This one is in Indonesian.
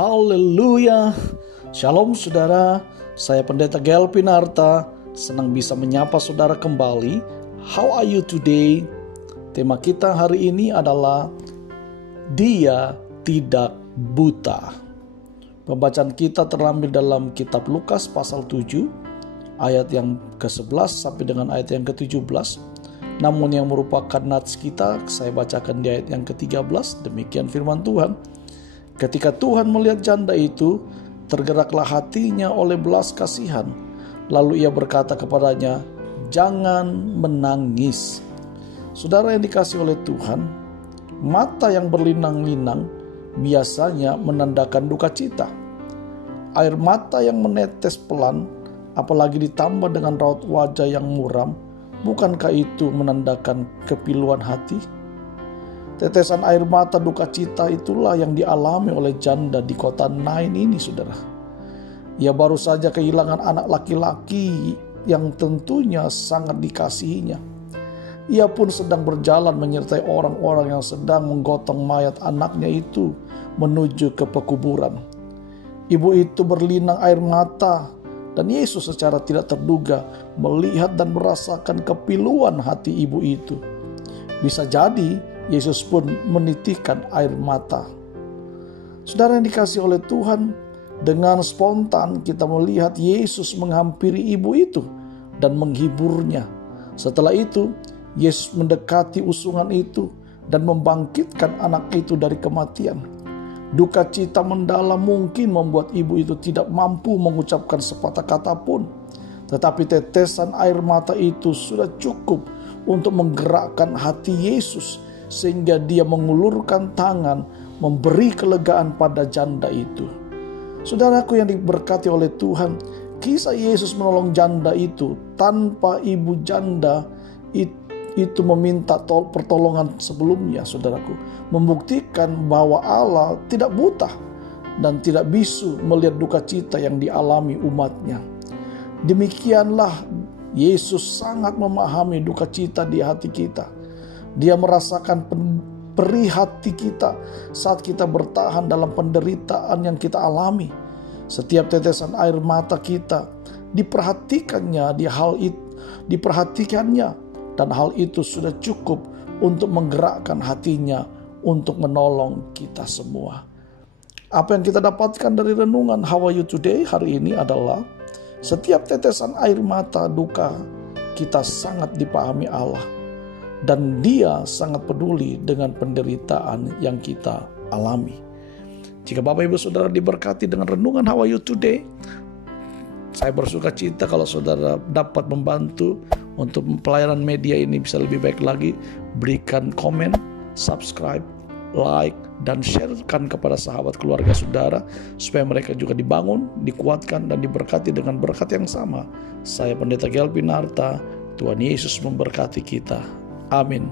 Haleluya. Shalom saudara, saya Pendeta Gelvin Arta. Senang bisa menyapa saudara kembali. How are you today? Tema kita hari ini adalah Dia tidak buta. Pembacaan kita terambil dalam kitab Lukas pasal 7 ayat yang ke-11 sampai dengan ayat yang ke-17. Namun yang merupakan nats kita, saya bacakan di ayat yang ke-13. Demikian firman Tuhan. Ketika Tuhan melihat janda itu, tergeraklah hatinya oleh belas kasihan. Lalu ia berkata kepadanya, "Jangan menangis." Saudara yang dikasihi oleh Tuhan, mata yang berlinang-linang biasanya menandakan duka cita. Air mata yang menetes pelan, apalagi ditambah dengan raut wajah yang muram, bukankah itu menandakan kepiluan hati? Tetesan air mata duka cita itulah yang dialami oleh janda di kota Nain ini, saudara. Ia baru saja kehilangan anak laki-laki yang tentunya sangat dikasihinya. Ia pun sedang berjalan menyertai orang-orang yang sedang menggotong mayat anaknya itu menuju ke pekuburan. Ibu itu berlinang air mata, dan Yesus secara tidak terduga melihat dan merasakan kepiluan hati ibu itu. Bisa jadi Yesus pun menitikkan air mata. Saudara yang dikasihi oleh Tuhan, dengan spontan kita melihat Yesus menghampiri ibu itu dan menghiburnya. Setelah itu, Yesus mendekati usungan itu dan membangkitkan anak itu dari kematian. Duka cita mendalam mungkin membuat ibu itu tidak mampu mengucapkan sepatah kata pun. Tetapi tetesan air mata itu sudah cukup untuk menggerakkan hati Yesus, sehingga dia mengulurkan tangan memberi kelegaan pada janda itu. Saudaraku yang diberkati oleh Tuhan, kisah Yesus menolong janda itu tanpa ibu janda itu meminta pertolongan sebelumnya, saudaraku, membuktikan bahwa Allah tidak buta dan tidak bisu melihat duka cita yang dialami umatnya. Demikianlah Yesus sangat memahami duka cita di hati kita. Dia merasakan perih hati kita saat kita bertahan dalam penderitaan yang kita alami. Setiap tetesan air mata kita diperhatikannya, dan hal itu sudah cukup untuk menggerakkan hatinya untuk menolong kita semua. Apa yang kita dapatkan dari renungan How Are You Today hari ini adalah setiap tetesan air mata duka kita sangat dipahami Allah, dan Dia sangat peduli dengan penderitaan yang kita alami. Jika Bapak Ibu Saudara diberkati dengan renungan How Are You Today, saya bersuka cita kalau saudara dapat membantu untuk pelayanan media ini bisa lebih baik lagi. Berikan komen, subscribe, like, dan sharekan kepada sahabat keluarga saudara, supaya mereka juga dibangun, dikuatkan, dan diberkati dengan berkat yang sama. Saya Pendeta Gelvin Arta. Tuhan Yesus memberkati kita. Amin.